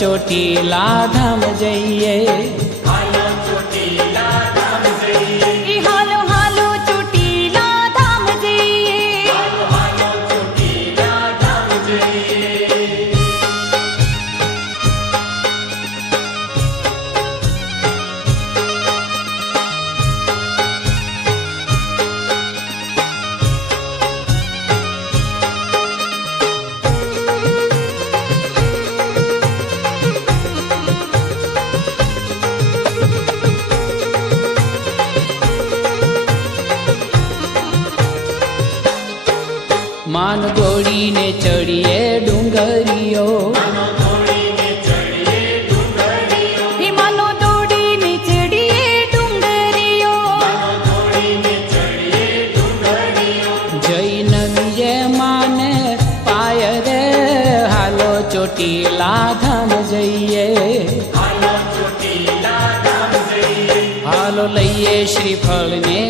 ચોટીલા ધામ જઈએ. હાલો ચોટીલા ધામ જઈએ. ઈ હાલો હાલો ચોટીલા ધામ જઈએ. હાલો હાલો ચોટીલા ધામ જઈએ. માન દોડીને ચડીએ ડુંગરીઓ. માનો દોડીને ચડીએ ડુંગરીઓ. ઈ માનો દોડીને ચડીએ ડુંગરીઓ. માનો દોડીને ચડીએ ડુંગરીઓ. જૈન વિજય માને પાય રે હાલો ચોટીલા ધામ જઈએ. હાલો ચોટીલા ધામ જઈએ. હાલો લઈએ શ્રીફળને